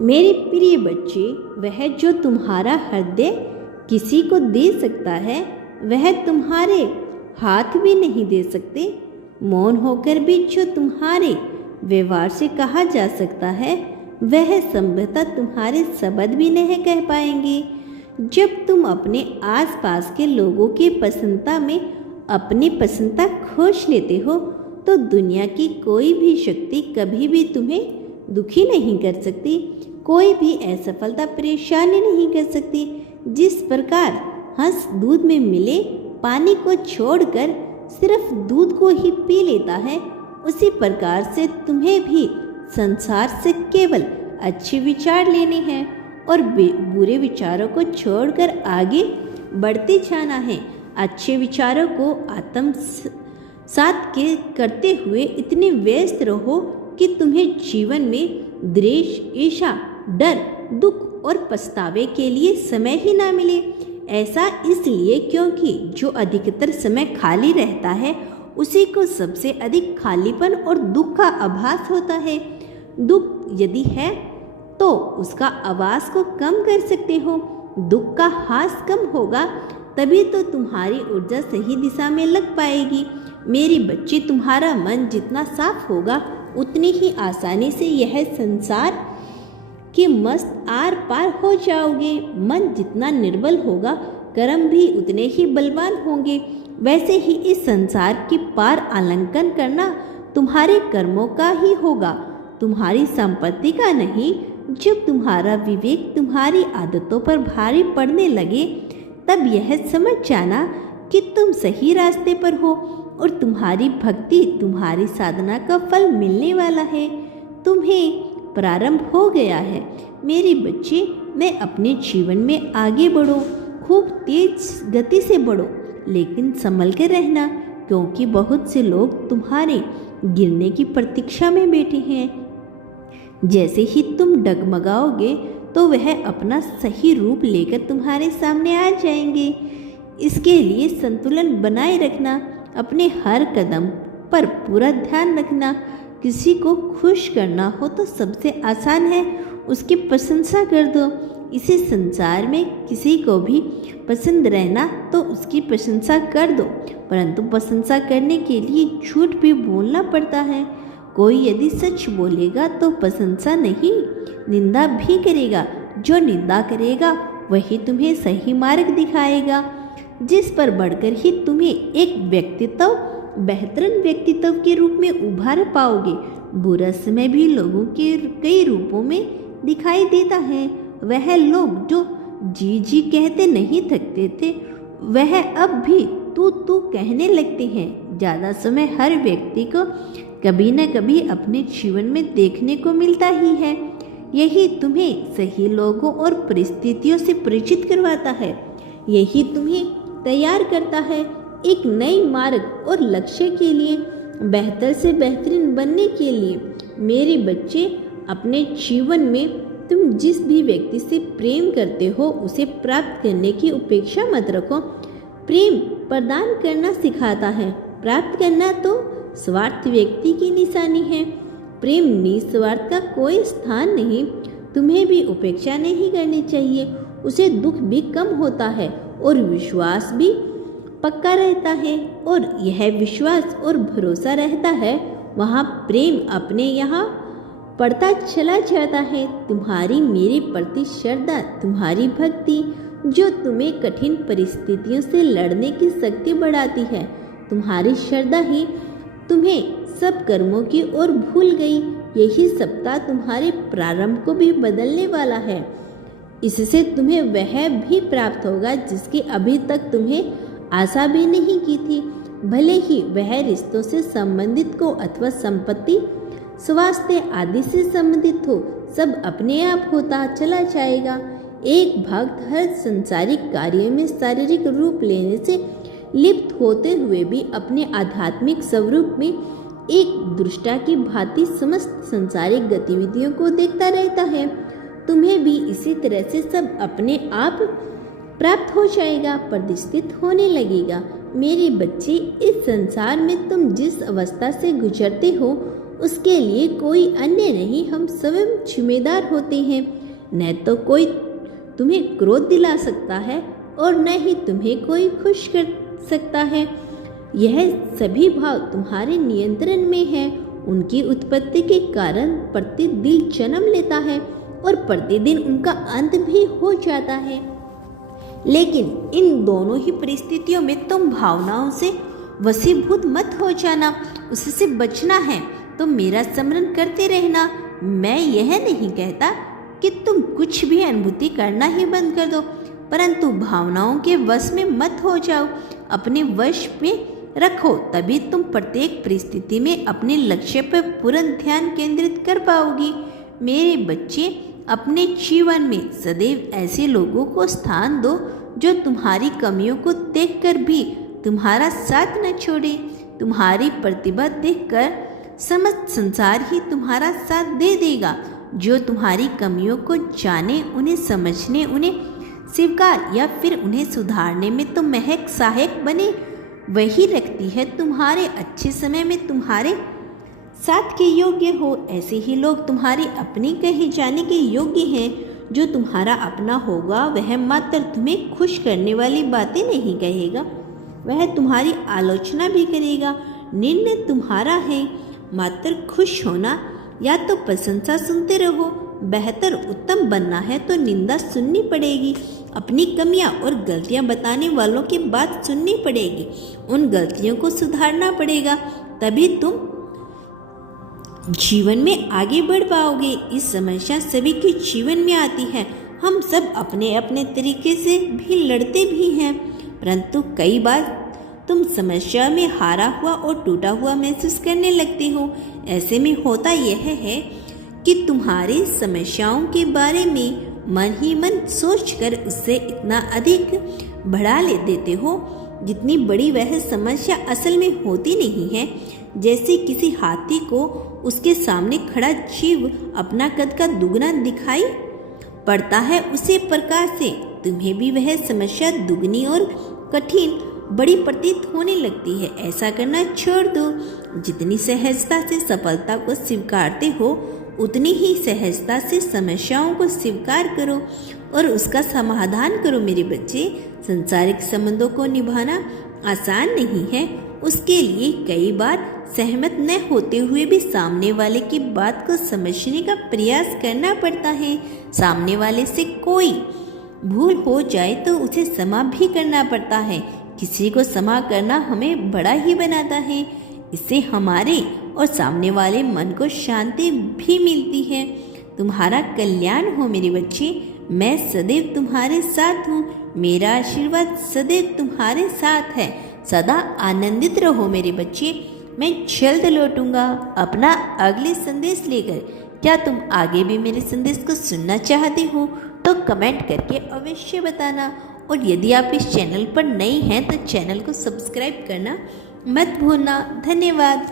मेरे प्रिय बच्चे, वह जो तुम्हारा हृदय किसी को दे सकता है, वह तुम्हारे हाथ भी नहीं दे सकते। मौन होकर भी जो तुम्हारे व्यवहार से कहा जा सकता है, वह संभवतः तुम्हारे शब्द भी नहीं कह पाएंगे। जब तुम अपने आसपास के लोगों की प्रसन्नता में अपनी प्रसन्नता खोज लेते हो, तो दुनिया की कोई भी शक्ति कभी भी तुम्हें दुखी नहीं कर सकती। कोई भी असफलता परेशानी नहीं कर सकती। जिस प्रकार हंस दूध में मिले पानी को छोड़कर सिर्फ दूध को ही पी लेता है, उसी प्रकार से तुम्हें भी संसार से केवल अच्छे विचार लेने हैं और बुरे विचारों को छोड़कर आगे बढ़ते जाना है। अच्छे विचारों को आत्मसात के करते हुए इतने व्यस्त रहो कि तुम्हें जीवन में द्वेष, ईर्ष्या, डर, दुख और पछतावे के लिए समय ही ना मिले। ऐसा इसलिए क्योंकि जो अधिकतर समय खाली रहता है, उसी को सबसे अधिक खालीपन और दुख का आभास होता है। दुख यदि है तो उसका आवाज को कम कर सकते हो। दुख का हास कम होगा, तभी तो तुम्हारी ऊर्जा सही दिशा में लग पाएगी। मेरी बच्ची, तुम्हारा मन जितना साफ होगा, उतनी ही आसानी से यह संसार के मस्त आर पार हो जाओगे। मन जितना निर्बल होगा, कर्म भी उतने ही बलवान होंगे। वैसे ही इस संसार के पार आलंकन करना तुम्हारे कर्मों का ही होगा, तुम्हारी संपत्ति का नहीं। जब तुम्हारा विवेक तुम्हारी आदतों पर भारी पड़ने लगे, तब यह समझ जाना कि तुम सही रास्ते पर हो और तुम्हारी भक्ति, तुम्हारी साधना का फल मिलने वाला है। तुम्हें प्रारंभ हो गया है। मेरे बच्चे, मैं अपने जीवन में आगे बढ़ो, खूब तेज गति से बढ़ो, लेकिन संभल कर रहना, क्योंकि बहुत से लोग तुम्हारे गिरने की प्रतीक्षा में बैठे हैं। जैसे ही तुम डगमगाओगे तो वह अपना सही रूप लेकर तुम्हारे सामने आ जाएंगे। इसके लिए संतुलन बनाए रखना, अपने हर कदम पर पूरा ध्यान रखना। किसी को खुश करना हो तो सबसे आसान है उसकी प्रशंसा कर दो। इसी संसार में किसी को भी पसंद रहना तो उसकी प्रशंसा कर दो, परंतु प्रशंसा करने के लिए झूठ भी बोलना पड़ता है। कोई यदि सच बोलेगा तो प्रशंसा नहीं, निंदा भी करेगा। जो निंदा करेगा वही तुम्हें सही मार्ग दिखाएगा, जिस पर बढ़कर ही तुम्हें एक व्यक्तित्व बेहतरीन व्यक्तित्व के रूप में उभार पाओगे। बुरा समय भी लोगों के कई रूपों में दिखाई देता है। वह लोग जो जी जी कहते नहीं थकते थे, वह अब भी तू तू कहने लगते हैं। ज़्यादा समय हर व्यक्ति को कभी न कभी अपने जीवन में देखने को मिलता ही है। यही तुम्हें सही लोगों और परिस्थितियों से परिचित करवाता है। यही तुम्हें तैयार करता है एक नई मार्ग और लक्ष्य के लिए, बेहतर से बेहतरीन बनने के लिए। मेरे बच्चे, अपने जीवन में तुम जिस भी व्यक्ति से प्रेम करते हो, उसे प्राप्त करने की उपेक्षा मत रखो। प्रेम प्रदान करना सिखाता है, प्राप्त करना तो स्वार्थ व्यक्ति की निशानी है। प्रेम निस्वार्थ का कोई स्थान नहीं। तुम्हें भी उपेक्षा नहीं करनी चाहिए, उसे दुख भी कम होता है और विश्वास भी पक्का रहता है। और यह विश्वास और भरोसा रहता है, वहाँ प्रेम अपने यहाँ बढ़ता चला जाता है। तुम्हारी मेरे प्रति श्रद्धा, तुम्हारी भक्ति, जो तुम्हें कठिन परिस्थितियों से लड़ने की शक्ति बढ़ाती है। तुम्हारी श्रद्धा ही तुम्हें सब कर्मों की ओर भूल गई। यही सप्ताह तुम्हारे प्रारंभ को भी बदलने वाला है। इससे तुम्हें वह भी प्राप्त होगा जिसकी अभी तक तुम्हें आशा भी नहीं की थी। भले ही वह रिश्तों से संबंधित को अथवा संपत्ति, स्वास्थ्य आदि से संबंधित हो, सब अपने आप होता चला जाएगा। एक भक्त हर संसारिक कार्य में शारीरिक रूप लेने से लिप्त होते हुए भी अपने आध्यात्मिक स्वरूप में एक दृष्टा की भांति समस्त संसारिक गतिविधियों को देखता रहता है। तुम्हें भी इसी तरह से सब अपने आप प्राप्त हो जाएगा, प्रतिष्ठित होने लगेगा। मेरे बच्चे, इस संसार में तुम जिस अवस्था से गुजरते हो, उसके लिए कोई अन्य नहीं, हम स्वयं जिम्मेदार होते हैं। न तो कोई तुम्हें क्रोध दिला सकता है और न ही तुम्हें कोई खुश कर सकता है। यह सभी भाव तुम्हारे नियंत्रण में है। उनकी उत्पत्ति के कारण प्रतिदिन जन्म लेता है और प्रतिदिन उनका अंत भी हो जाता है। लेकिन इन दोनों ही परिस्थितियों में तुम भावनाओं से वशीभूत मत हो जाना, उससे बचना है तो मेरा स्मरण करते रहना। मैं यह नहीं कहता कि तुम कुछ भी अनुभूति करना ही बंद कर दो, परंतु भावनाओं के वश में मत हो जाओ, अपने वश में रखो, तभी तुम प्रत्येक परिस्थिति में अपने लक्ष्य पर पूर्ण ध्यान केंद्रित कर पाओगी। मेरे बच्चे, अपने जीवन में सदैव ऐसे लोगों को स्थान दो जो तुम्हारी कमियों को देखकर भी तुम्हारा साथ न छोड़े। तुम्हारी प्रतिभा देखकर समस्त संसार ही तुम्हारा साथ दे देगा। जो तुम्हारी कमियों को जाने, उन्हें समझने, उन्हें स्वीकार या फिर उन्हें सुधारने में तुम महक सहायक बने, वही रखती है तुम्हारे अच्छे समय में तुम्हारे साथ के योग्य हो। ऐसे ही लोग तुम्हारी अपनी कहे जाने के योग्य हैं। जो तुम्हारा अपना होगा वह मात्र तुम्हें खुश करने वाली बातें नहीं कहेगा, वह तुम्हारी आलोचना भी करेगा। निर्णय तुम्हारा है, मात्र खुश होना या तो प्रशंसा सुनते रहो। बेहतर उत्तम बनना है तो निंदा सुननी पड़ेगी। अपनी कमियां और गलतियां बताने वालों की बात सुननी पड़ेगी, उन गलतियों को सुधारना पड़ेगा, तभी तुम जीवन में आगे बढ़ पाओगे। इस समस्या सभी के जीवन में आती है। हम सब अपने अपने तरीके से भी लड़ते भी हैं, परंतु कई बार तुम समस्या में हारा हुआ और टूटा हुआ महसूस करने लगते हो। ऐसे में होता यह है कि तुम्हारी समस्याओं के बारे में मन ही मन सोचकर उससे इतना अधिक बढ़ा ले देते हो जितनी बड़ी वह समस्या असल में होती नहीं है। जैसे किसी हाथी को उसके सामने खड़ा जीव अपना कद का दुगना दिखाई पड़ता है, उसी प्रकार से तुम्हें भी वह समस्या दुगनी और कठिन बड़ी प्रतीत होने लगती है। ऐसा करना छोड़ दो। जितनी सहजता से सफलता को स्वीकारते हो, उतनी ही सहजता से समस्याओं को स्वीकार करो और उसका समाधान करो। मेरे बच्चे, सांसारिक संबंधों को निभाना आसान नहीं है। उसके लिए कई बार सहमत न होते हुए भी सामने वाले की बात को समझने का प्रयास करना पड़ता है। सामने वाले से कोई भूल हो जाए तो उसे क्षमा भी करना पड़ता है। किसी को क्षमा करना हमें बड़ा ही बनाता है। इससे हमारे और सामने वाले मन को शांति भी मिलती है। तुम्हारा कल्याण हो मेरे बच्चे। मैं सदैव तुम्हारे साथ हूँ। मेरा आशीर्वाद सदैव तुम्हारे साथ है। सदा आनंदित रहो मेरे बच्चे। मैं जल्द लौटूंगा अपना अगले संदेश लेकर। क्या तुम आगे भी मेरे संदेश को सुनना चाहते हो तो कमेंट करके अवश्य बताना। और यदि आप इस चैनल पर नए हैं तो चैनल को सब्सक्राइब करना मत भूलना। धन्यवाद।